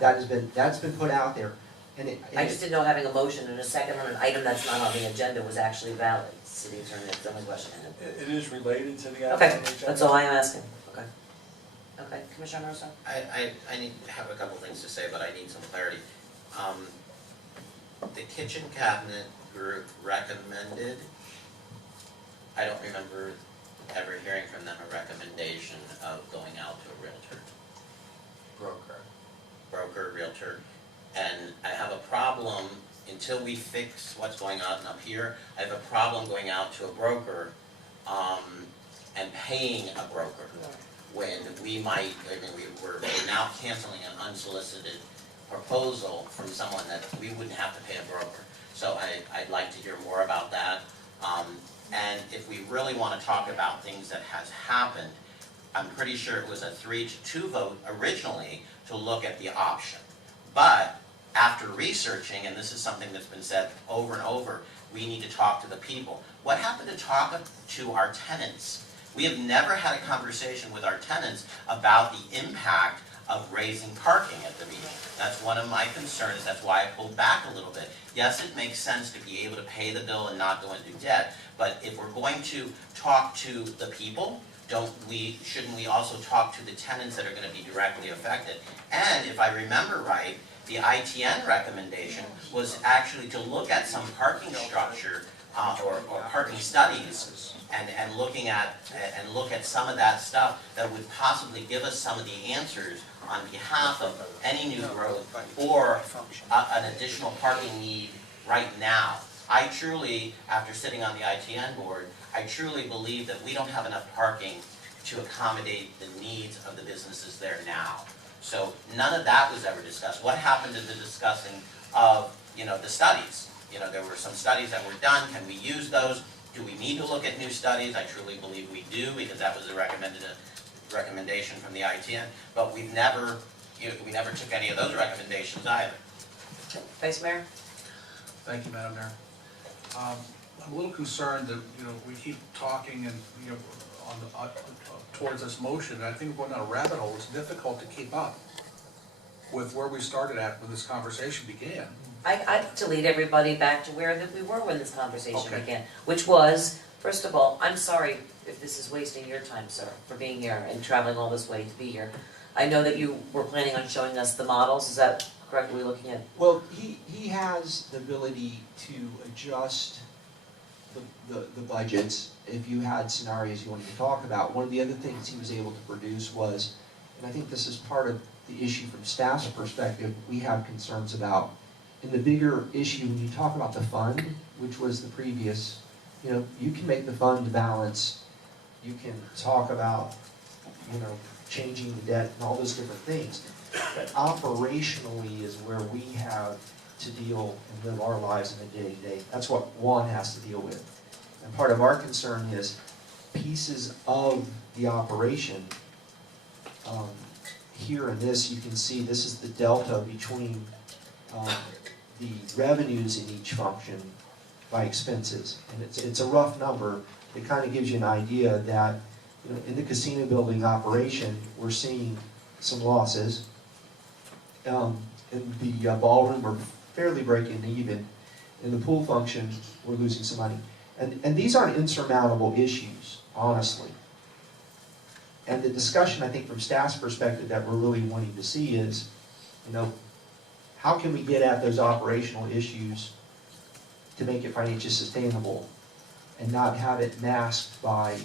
That's been put out there. And I just didn't know having a motion and a second on an item that's not on the agenda was actually valid. City Attorney, that's the only question I had. It is related to the item Okay, on the agenda. that's all I am asking. Okay. Okay, Commissioner Russo? I need to have a couple things to say, but I need some clarity. The kitchen cabinet group recommended, I don't remember ever hearing from them a recommendation of going out to a realtor. Broker, realtor. And I have a problem, until we fix what's going on up here, I have a problem going out to a broker and paying a broker. When we might, we're now canceling an unsolicited proposal from someone that we wouldn't have to pay a broker. So I'd like to hear more about that. And if we really want to talk about things that has happened, I'm pretty sure it was a 3-2 vote originally to look at the option. But after researching, and this is something that's been said over and over, we need to talk to the people. What happened to talk to our tenants? We have never had a conversation with our tenants about the impact of raising parking at the meeting. That's one of my concerns. That's why I pulled back a little bit. Yes, it makes sense to be able to pay the bill and not go into debt, but if we're going to talk to the people, shouldn't we also talk to the tenants that are going to be directly affected? And if I remember right, the ITN recommendation was actually to look at some parking structure or parking studies and look at some of that stuff that would possibly give us some of the answers on behalf of any new growth or an additional parking need right now. I truly, after sitting on the ITN board, I truly believe that we don't have enough parking to accommodate the needs of the businesses there now. So none of that was ever discussed. What happened to the discussing of, the studies? There were some studies that were done. Can we use those? Do we need to look at new studies? I truly believe we do, because that was a recommendation from the ITN. But we never took any of those recommendations either. Vice Mayor? Thank you, Madam Mayor. I'm a little concerned that, we keep talking and, towards this motion, and I think we're going down a rabbit hole. It's difficult to keep up with where we started at when this conversation began. I'd to lead everybody back to where we were when this conversation Okay. began, which was, first of all, I'm sorry if this is wasting your time, sir, for being here and traveling all this way to be here. I know that you were planning on showing us the models, is that correct? Are we looking at? Well, he has the ability to adjust the budgets if you had scenarios you wanted to talk about. One of the other things he was able to produce was, and I think this is part of the issue from staff's perspective, we have concerns about, in the bigger issue, when you talk about the fund, which was the previous, you can make the fund balance, you can talk about, changing the debt and all those different things. But operationally is where we have to deal and live our lives in the day-to-day. That's what Juan has to deal with. And part of our concern is pieces of the operation. Here in this, you can see this is the delta between the revenues in each function by expenses. And it's a rough number. It kind of gives you an idea that in the casino building operation, we're seeing some losses. In the ballroom, we're fairly breaking even. In the pool function, we're losing some money. And these aren't insurmountable issues, honestly. And the discussion, I think, from staff's perspective that we're really wanting to see is, how can we get at those operational issues to make it financially sustainable and not have it masked by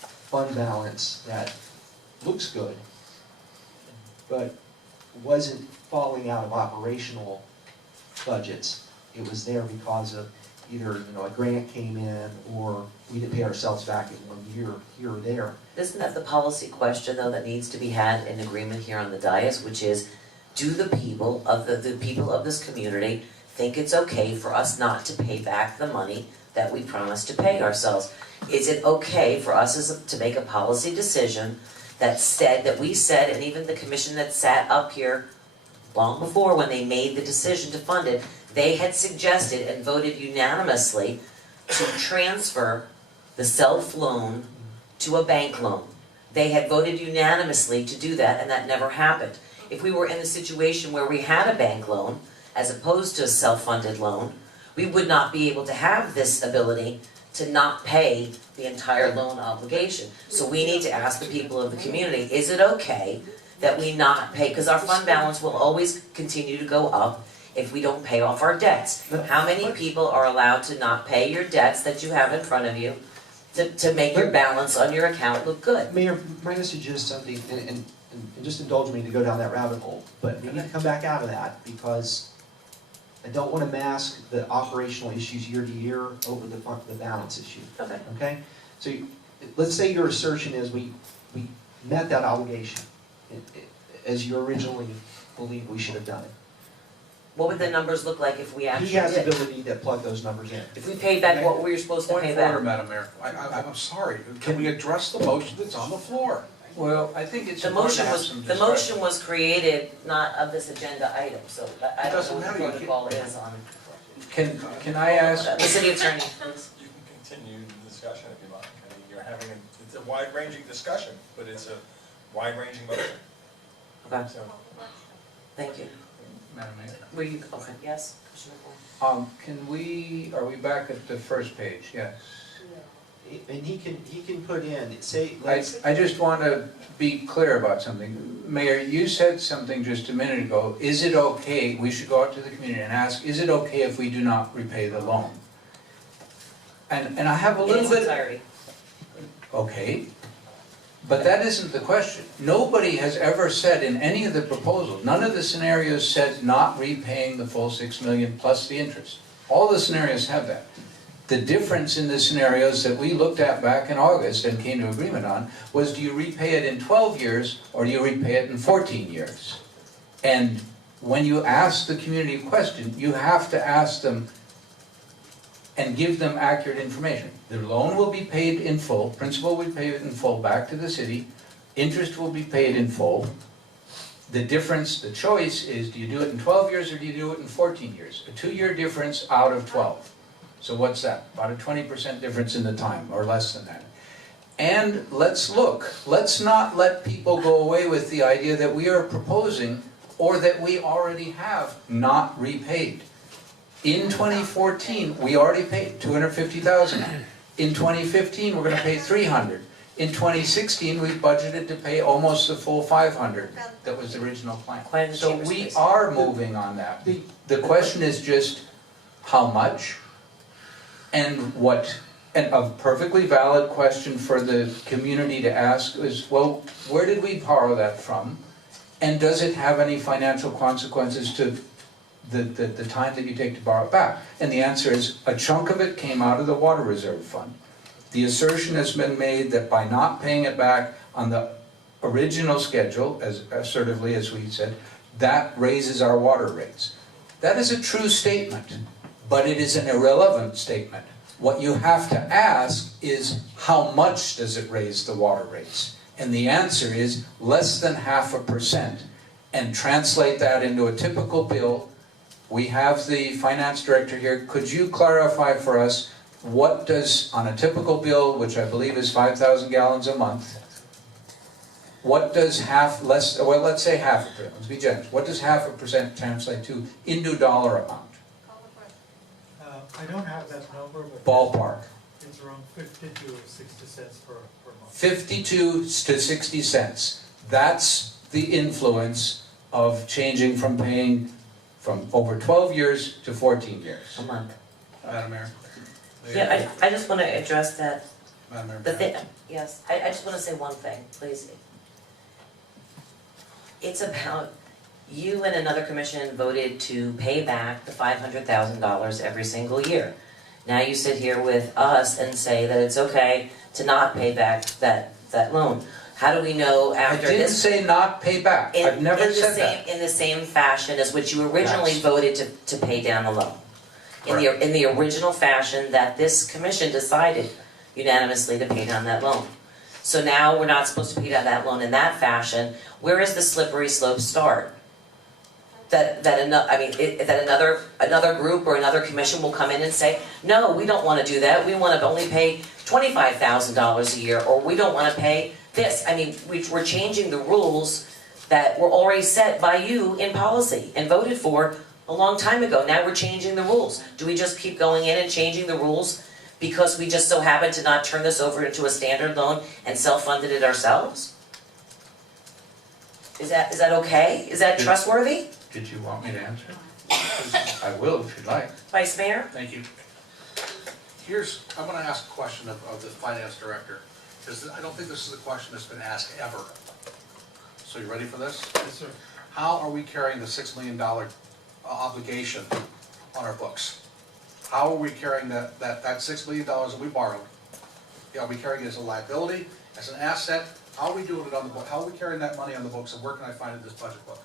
fund balance that looks good, but wasn't falling out of operational budgets. It was there because of either a grant came in or we didn't pay ourselves back in 1 year, here or there. Isn't that the policy question, though, that needs to be had in agreement here on the dais, which is, do the people of the people of this community think it's okay for us not to pay back the money that we promised to pay ourselves? Is it okay for us to make a policy decision that we said, and even the commission that sat up here long before when they made the decision to fund it, they had suggested and voted unanimously to transfer the self-loan to a bank loan. They had voted unanimously to do that, and that never happened. if we were in a situation where we had a bank loan, as opposed to a self-funded loan, we would not be able to have this ability to not pay the entire loan obligation. So we need to ask the people of the community, is it okay that we not pay, because our fund balance will always continue to go up if we don't pay off our debts. How many people are allowed to not pay your debts that you have in front of you to make your balance on your account look good? Mayor, might I suggest something, and just indulge me to go down that rabbit hole, but we need to come back out of that, because I don't want to mask the operational issues year to year over the balance issue. Okay. Okay? So let's say your assertion is we met that obligation as you originally believed we should have done it. What would the numbers look like if we actually He has the did? ability to plug those numbers in. If we paid back what we were supposed to Point pay of order, back? Madam Mayor. I'm sorry. Can we address the motion that's on the floor? Well, I think it's The important to motion have was, some the discussion. motion was created not of this agenda item, so I It doesn't don't know matter, what you the protocol is on. Can I ask, The city attorney, please. You can continue the discussion if you like. I mean, you're having, it's a wide-ranging discussion, but it's a wide-ranging motion. Okay, So, thank you. Madam Mayor? Were you, okay, yes, Commissioner Ford? Are we back at the first page? Yes. And he can put in, say, I just want to be clear about something. Mayor, you said something just a minute ago, is it okay, we should go out to the community and ask, is it okay if we do not repay the loan? And I have a In little its bit, entirety. okay, but that isn't the question. Nobody has ever said in any of the proposals, none of the scenarios said not repaying the full 6 million plus the interest. All the scenarios have that. The difference in the scenarios that we looked at back in August and came to agreement on was, do you repay it in 12 years or do you repay it in 14 years? And when you ask the community a question, you have to ask them and give them accurate information. The loan will be paid in full, principal will be paid in full back to the city, interest will be paid in full. The difference, the choice is, do you do it in 12 years or do you do it in 14 years? A 2-year difference out of 12. So what's that? About a 20% difference in the time, or less than that. And let's look. Let's not let people go away with the idea that we are proposing, or that we already have not repaid. In 2014, we already paid $250,000. In 2015, we're going to pay $300,000. In 2016, we budgeted to pay almost the full $500,000 that was the original plan. Quite the So cheapest we place. are moving on that. The question is just how much and what. And a perfectly valid question for the community to ask is, well, where did we borrow that from? And does it have any financial consequences to the time that you take to borrow it back? And the answer is, a chunk of it came out of the water reserve fund. The assertion has been made that by not paying it back on the original schedule, as assertively as we said, that raises our water rates. That is a true statement, but it is an irrelevant statement. What you have to ask is, how much does it raise the water rates? And the answer is less than 0.5%. And translate that into a typical bill. We have the finance director here. Could you clarify for us, what does, on a typical bill, which I believe is 5,000 gallons a month, what does let's say 0.5%, let's be generous. What does 0.5% translate to into dollar amount? I don't have that number, but Ballpark. it's around 50 to 60 cents per month. 52 to 60 cents. That's the influence of changing from paying from over 12 years to 14 years. A month. Madam Mayor? Yeah, I just want to address that. Madam Mayor? The thing, yes, I just want to say one thing, please. It's about, you and another commission voted to pay back the $500,000 every single year. Now you sit here with us and say that it's okay to not pay back that loan. How do we know I after didn't this? say not pay back. I've never said that. In the same fashion as which you originally Yes. voted to pay down the loan. In the original fashion that this commission decided unanimously to pay down that loan. So now we're not supposed to pay down that loan in that fashion. Where is the slippery slope start? That another group or another commission will come in and say, no, we don't want to do that. We want to only pay $25,000 a year, or we don't want to pay this. I mean, we're changing the rules that were already set by you in policy and voted for a long time ago. Now we're changing the rules. Do we just keep going in and changing the rules because we just so happen to not turn this over into a standard loan and self-funded it ourselves? Is that okay? Is that trustworthy? Did you want me to answer? I will if you'd like. Vice Mayor? Thank you. I'm gonna ask a question of the finance director, because I don't think this is a question that's been asked ever. So you ready for this? Yes, sir. How are we carrying the $6 million obligation on our books? How are we carrying that $6 million that we borrowed? Are we carrying it as a liability, as an asset? How are we doing it on the book? How are we carrying that money on the books, and where can I find it in this budget book?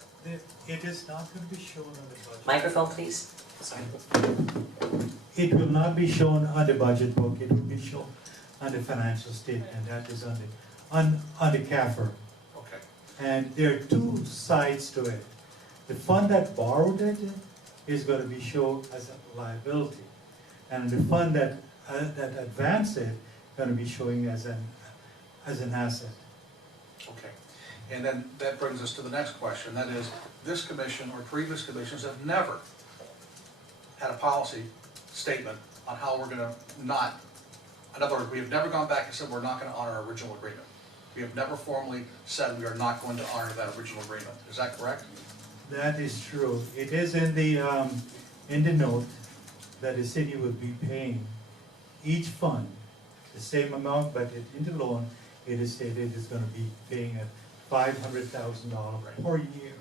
It is not going to be shown on the budget. Microphone, please. Sorry. It will not be shown on the budget book, it will be shown on the financial statement, that is on the CAFR. Okay. And there are two sides to it. The fund that borrowed it is going to be shown as a liability. And the fund that advanced it, going to be showing as an asset. Okay. And then that brings us to the next question, that is, this commission or previous commissions have never had a policy statement on how we're gonna not, in other words, we have never gone back and said we're not gonna honor our original agreement. We have never formally said we are not going to honor that original agreement. Is that correct? That is true. It is in the note that the city would be paying each fund the same amount, but in the loan, it is stated it's gonna be paying at $500,000 per year.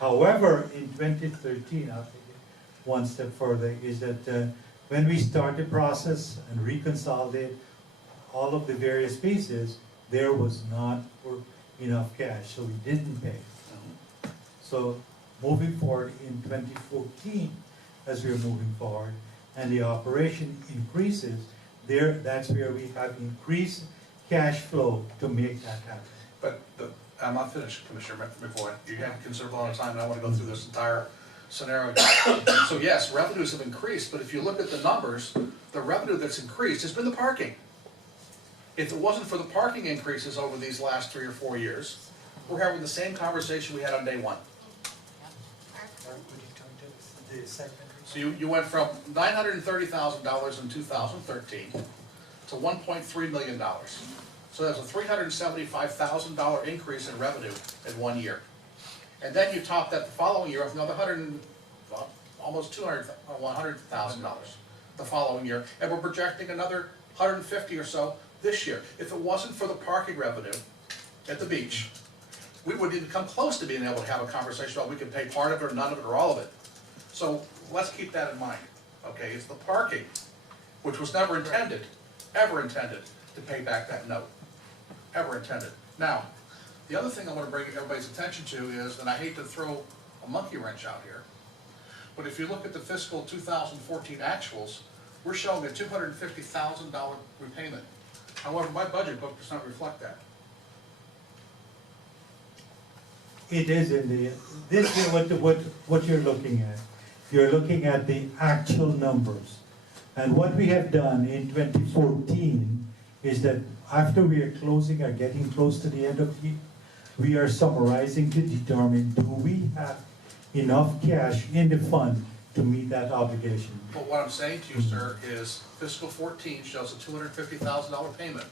However, in 2013, I'll take it one step further, is that when we start the process and reconsolidate all of the various pieces, there was not enough cash, so we didn't pay. So moving forward in 2014, as we're moving forward, and the operation increases, that's where we have increased cash flow to make that happen. But I'm not finished, Commissioner McVoy. You have considerable amount of time, and I want to go through this entire scenario. So yes, revenues have increased, but if you look at the numbers, the revenue that's increased has been the parking. If it wasn't for the parking increases over these last 3 or 4 years, we're having the same conversation we had on day one. The second. So you went from $930,000 in 2013 to $1.3 million. So that's a $375,000 increase in revenue in 1 year. And then you top that the following year with another almost $100,000 the following year, and we're projecting another 150 or so this year. If it wasn't for the parking revenue at the beach, we wouldn't even come close to being able to have a conversation about we can pay part of it or none of it or all of it. So let's keep that in mind, okay? It's the parking, which was never intended, ever intended, to pay back that note, ever intended. Now, the other thing I want to bring everybody's attention to is, and I hate to throw a monkey wrench out here, but if you look at the fiscal 2014 actuals, we're showing a $250,000 repayment. However, my budget book does not reflect that. It is in the, this is what you're looking at. You're looking at the actual numbers. And what we have done in 2014 is that after we are closing or getting close to the end of the year, we are summarizing to determine, do we have enough cash in the fund to meet that obligation? But what I'm saying to you, sir, is fiscal 14 shows a $250,000 payment.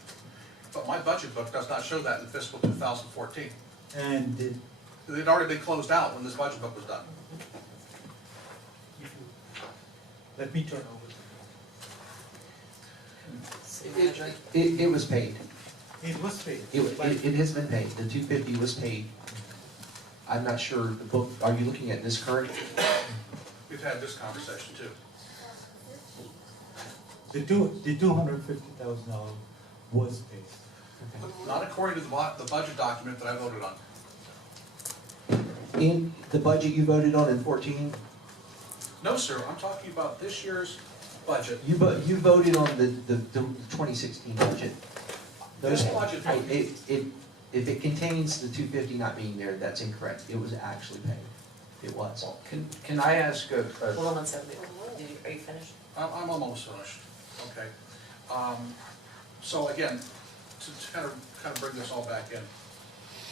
But my budget book does not show that in fiscal 2014. And It had already been closed out when this budget book was done. let me turn over. It was paid. It was paid. It has been paid. The 250 was paid. I'm not sure, the book, are you looking at this current? We've had this conversation too. The $250,000 was paid. But not according to the budget document that I voted on. In the budget you voted on in 14, No, sir, I'm talking about this year's budget. you voted on the 2016 budget. This budget, If it contains the 250 not being there, that's incorrect. It was actually paid. It was. Can I ask a Hold on 1 second. Are you finished? I'm almost finished, okay. So again, to kind of bring this all back in,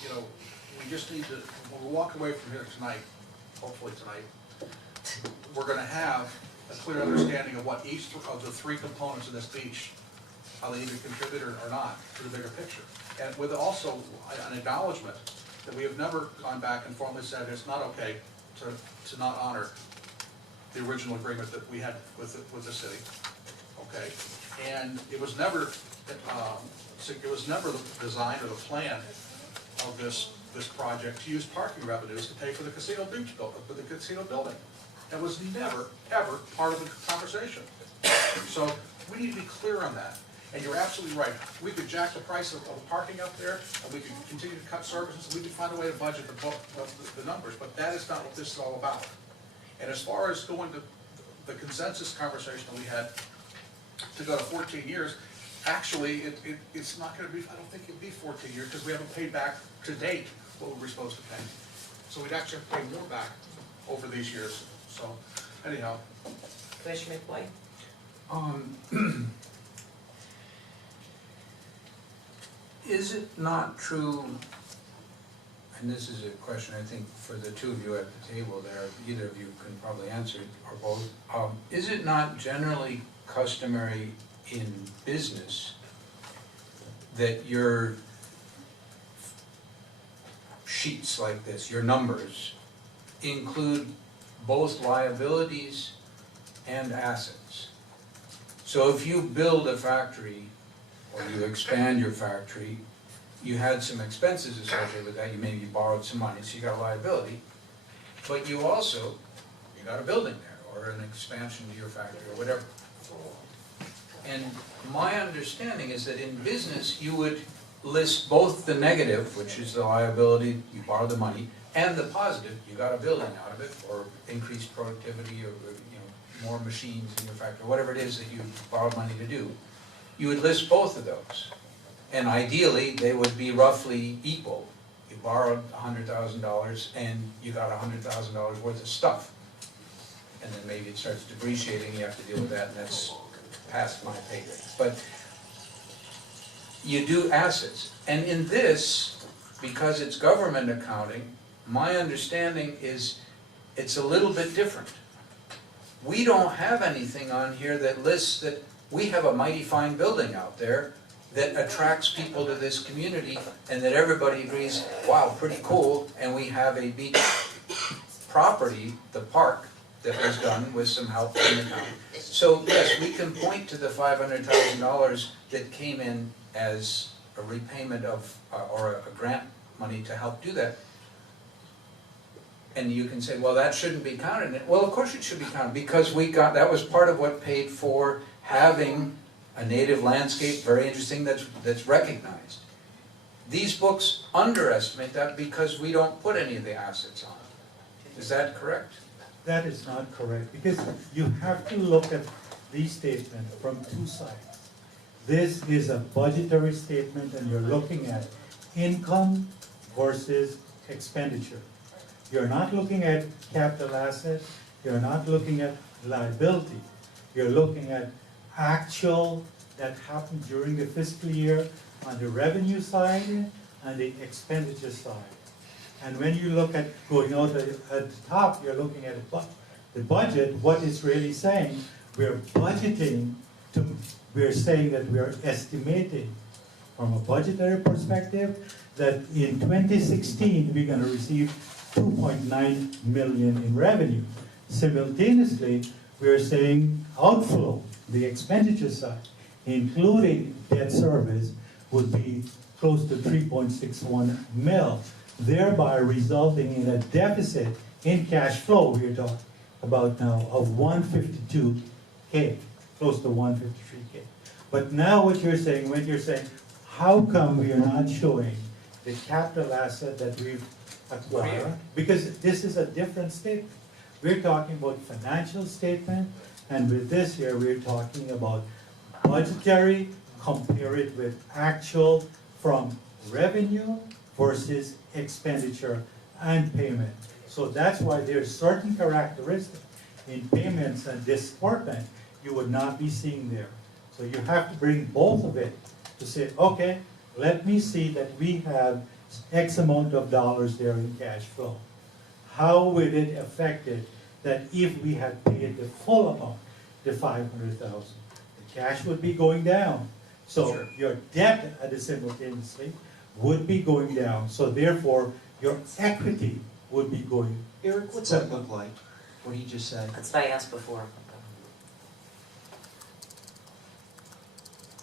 you know, we just need to, when we walk away from here tonight, hopefully tonight, we're gonna have a clear understanding of what each of the three components of this beach, how they either contribute or not to the bigger picture. And with also an acknowledgement that we have never gone back and formally said it's not okay to not honor the original agreement that we had with the city, okay? And it was never the design or the plan of this project to use parking revenues to pay for the casino for the casino building. That was never, ever part of the conversation. So we need to be clear on that. And you're absolutely right. We could jack the price of parking up there, and we could continue to cut services, and we could find a way to budget the numbers, but that is not what this is all about. And as far as going to the consensus conversation that we had to go to 14 years, actually, it's not gonna be, I don't think it'd be 14 years, because we haven't paid back to date what we were supposed to pay. So we'd actually have to pay more back over these years. So anyhow, Commissioner McWhite? Is it not true, and this is a question I think for the two of you at the table there, either of you can probably answer it, or both, is it not generally customary in business that your sheets like this, your numbers, include both liabilities and assets? So if you build a factory or you expand your factory, you had some expenses associated with that, you maybe borrowed some money, so you got a liability, but you got a building there, or an expansion to your factory, or whatever. And my understanding is that in business, you would list both the negative, which is the liability, you borrowed the money, and the positive, you got a building out of it, or increased productivity, or more machines in your factory, whatever it is that you borrowed money to do. You would list both of those. And ideally, they would be roughly equal. You borrowed $100,000 and you got $100,000 worth of stuff. And then maybe it starts depreciating, you have to deal with that, and that's past my pay grade. But you do assets. And in this, because it's government accounting, my understanding is it's a little bit different. We don't have anything on here that lists that we have a mighty fine building out there that attracts people to this community and that everybody agrees, wow, pretty cool, and we have a beach property, the park, that was done with some help from the county. So yes, we can point to the $500,000 that came in as a repayment of, or a grant money to help do that. And you can say, well, that shouldn't be counted. Well, of course it should be counted, because that was part of what paid for having a native landscape, very interesting, that's recognized. These books underestimate that because we don't put any of the assets on. Is that correct? That is not correct, because you have to look at these statements from two sides. This is a budgetary statement, and you're looking at income versus expenditure. You're not looking at capital assets, you're not looking at liability. You're looking at actual that happened during the fiscal year on the revenue side and the expenditure side. And when you look at going out at the top, you're looking at the budget. What it's really saying, we're budgeting we're saying that we're estimating from a budgetary perspective that in 2016 we're going to receive 2.9 million in revenue. Simultaneously, we're saying outflow, the expenditure side, including debt service, would be close to 3.61 mil, thereby resulting in a deficit in cash flow we're talking about now of 152K, close to 153K. But now what you're saying, when you're saying, how come we are not showing the capital asset that we've acquired? Because this is a different statement. We're talking about financial statement, and with this here, we're talking about budgetary, compare it with actual from revenue versus expenditure and payment. So that's why there's certain characteristics in payments and disbursement you would not be seeing there. So you have to bring both of it to say, okay, let me see that we have X amount of dollars there in cash flow. How would it affect it that if we had paid the full amount, the 500,000, the cash would be going down. So Sure. your debt at the simultaneously would be going down. So therefore, your equity would be going. Eric, what's that look like, what he just said? That's what I asked before.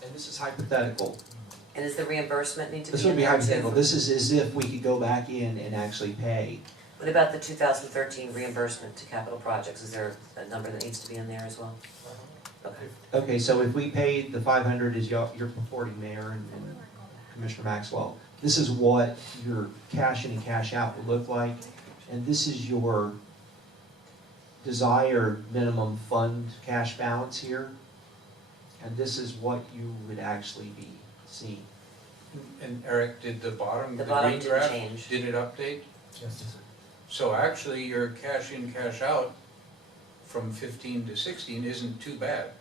And this is hypothetical. And does the reimbursement need to be This in would be there too? hypothetical. This is as if we could go back in and actually pay. What about the 2013 reimbursement to capital projects? Is there a number that needs to be in there as well? Okay. Okay, so if we paid the 500 as you're purporting, Mayor and Commissioner Maxwell, this is what your cash in and cash out would look like, and this is your desired minimum fund cash balance here, and this is what you would actually be seeing. And Eric, did the bottom, The the bottom green didn't graph, change. did it update? Yes. So actually, your cash in, cash out from 15 to 16 isn't too bad.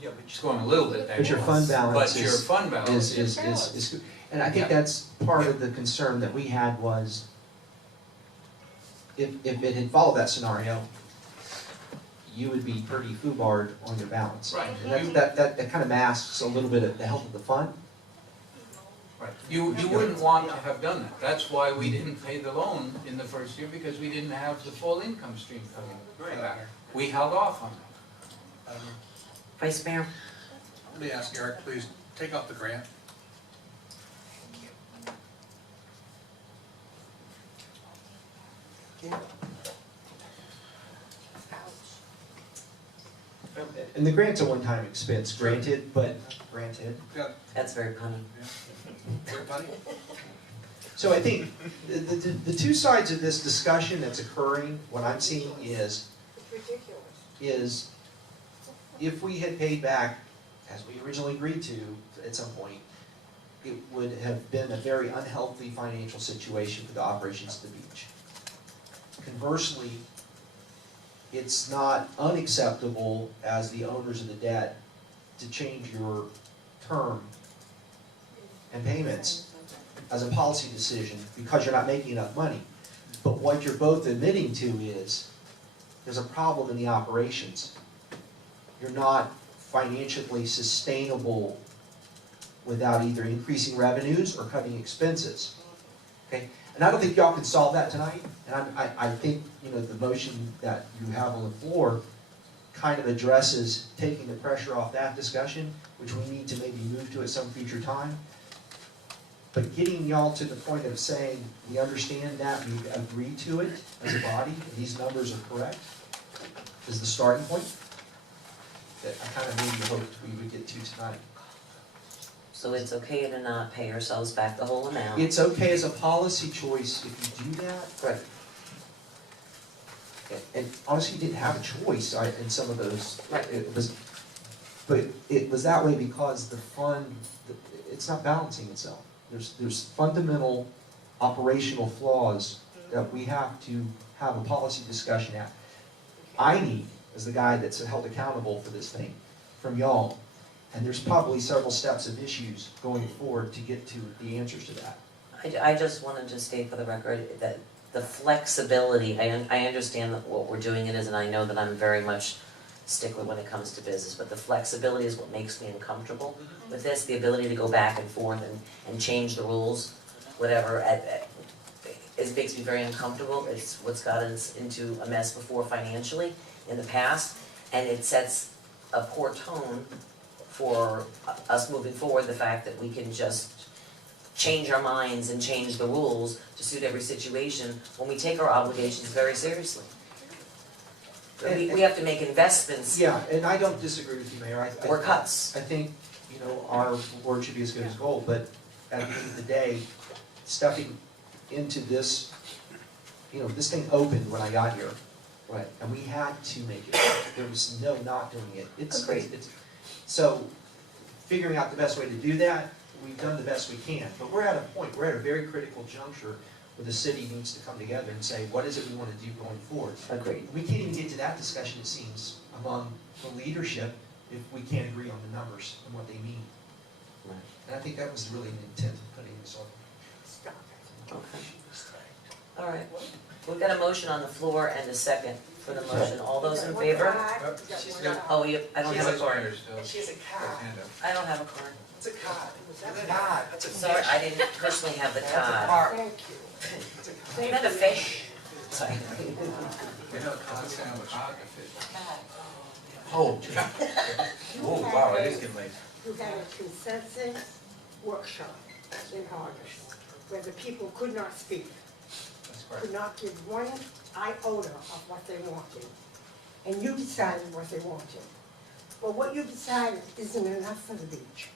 Yeah, It's going a little bit But your negative. fund balance But your is, fund balance is, and I think that's part of the concern that we had was, if it had followed that scenario, you would be pretty foobarred on your balance. Right. And that kind of masks a little bit of the health of the fund. Right. You wouldn't want to have done that. That's why we didn't pay the loan in the first year, because we didn't have the full income stream coming from that. We held off on that. Vice Mayor? Let me ask Eric, please, take out the grant. And the grant's a one-time expense, granted. Got, That's very punny. everybody? So I think the two sides of this discussion that's occurring, what I'm seeing is if we had paid back, as we originally agreed to at some point, it would have been a very unhealthy financial situation for the operations of the beach. Conversely, it's not unacceptable as the owners of the debt to change your term and payments as a policy decision because you're not making enough money. But what you're both admitting to is there's a problem in the operations. You're not financially sustainable without either increasing revenues or cutting expenses. Okay? And I don't think y'all can solve that tonight. And I think, you know, the motion that you have on the floor kind of addresses taking the pressure off that discussion, which we need to maybe move to at some future time. But getting y'all to the point of saying, we understand that, we agree to it as a body, and these numbers are correct, is the starting point that I kind of maybe hoped we would get to tonight. So it's okay to not pay ourselves back the whole amount? It's okay as a policy choice if you do that. Right. And honestly, you didn't have a choice in some of those. Right. But it was that way because the fund, it's not balancing itself. There's fundamental operational flaws that we have to have a policy discussion at. I need, as the guy that's held accountable for this thing, from y'all, and there's probably several steps of issues going forward to get to the answers to that. I just wanted to state for the record that the flexibility, I understand that what we're doing it is, and I know that I'm very much stickler when it comes to business, but the flexibility is what makes me uncomfortable with this, the ability to go back and forth and change the rules, whatever, it makes me very uncomfortable. It's what's got us into a mess before financially in the past, and it sets a poor tone for us moving forward, the fact that we can just change our minds and change the rules to suit every situation when we take our obligations very seriously. We have to make investments Yeah, and I don't disagree with you, Mayor. or cuts. I think, you know, our word should be as good as gold, but at the end of the day, stepping into this, you know, this thing opened when I got here. Right. And we had to make it. There was no not doing it. Agreed. So, figuring out the best way to do that, we've done the best we can. But we're at a point, we're at a very critical juncture where the city needs to come together and say, what is it we want to do going forward? Agreed. We can't even get to that discussion, it seems, among the leadership if we can't agree on the numbers and what they mean. Right. And I think that was really the intent of putting this on. Okay. All right. We've got a motion on the floor and a second for the motion. All those in favor? She's got- Oh, I don't have a card. She's a card. I don't have a card. It's a card. That's a card. That's a Sorry, I didn't personally have the card. Thank you. Isn't that a fish? Sorry. You have a cod sandwich. Oh. Oh, wow, it is getting late. You had a consensus workshop in August where the people could not speak, That's could correct. not give one iota of what they wanted. And you decided what they wanted. Well, what you decided isn't enough for the beach.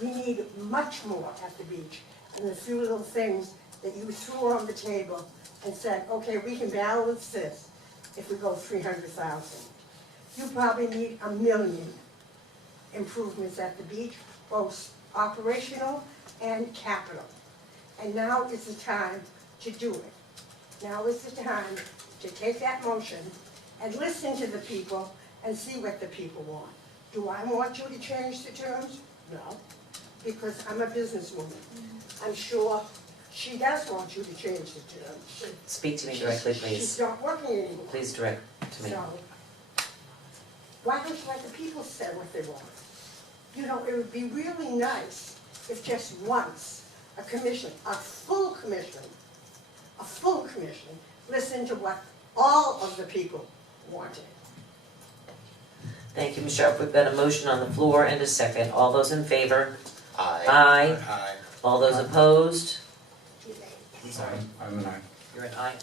We need much more at the beach. And the few little things that you threw on the table and said, okay, we can balance this if we go 300,000. You probably need 1 million improvements at the beach, both operational and capital. And now is the time to do it. Now is the time to take that motion and listen to the people and see what the people want. Do I want you to change the terms? No, because I'm a businesswoman. I'm sure she does want you to change the terms. Speak to me directly, She's please. not working anymore. Please direct to me. So, why don't you let the people say what they want? You know, it would be really nice if just once a commission, a full commission, listened to what all of the people wanted. Thank you, Ms. Sharp. We've got a motion on the floor and a second. All those in favor? Aye. Aye. Aye. All those opposed? I'm sorry. I'm an aye. You're an aye.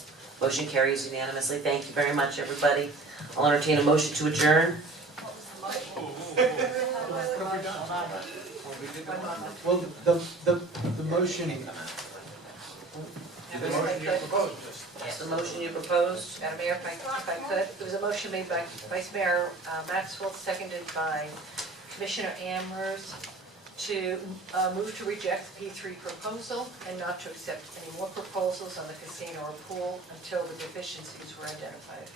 Motion carries unanimously. Thank you very much, everybody. I'll entertain a motion to adjourn. Well, the motion, The motion you proposed, That's the motion you proposed. Madam Mayor, if I could, there was a motion made by Vice Mayor Maxwell, seconded by Commissioner Amherst, to move to reject the P3 proposal and not to accept any more proposals on the casino or pool until the deficiencies were identified.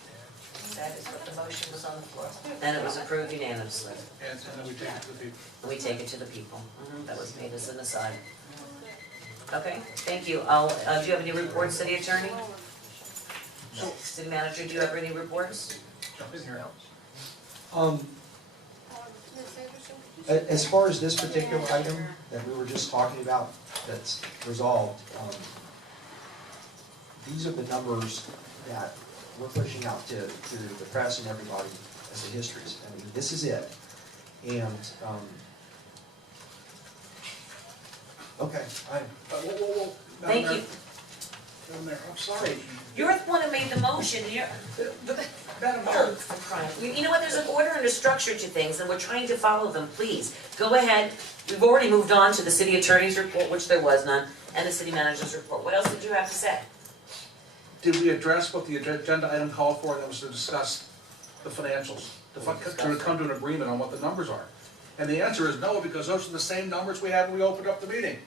That is what the motion was on the floor. And it was approved unanimously. And then we take it to the people. And we take it to the people. That was made as an aside. Okay, thank you. Do you have any reports, City Attorney? City Manager, do you have any reports? Jump in here. as far as this particular item that we were just talking about, that's resolved, these are the numbers that we're pushing out to the press and everybody as the histories. I mean, this is it. And, okay, Whoa. Thank you. Down there, I'm sorry. You're the one who made the motion, and you're, Madam oh, Mayor, for crying. You know what, there's an order and a structure to things, and we're trying to follow them, please. Go ahead, we've already moved on to the city attorney's report, which there was none, and the city manager's report. What else did you have to say? did we address what the agenda item called for, and that was to discuss the financials? To come to an agreement on what the numbers are? And the answer is no, because those are the same numbers we had when we opened up the meeting.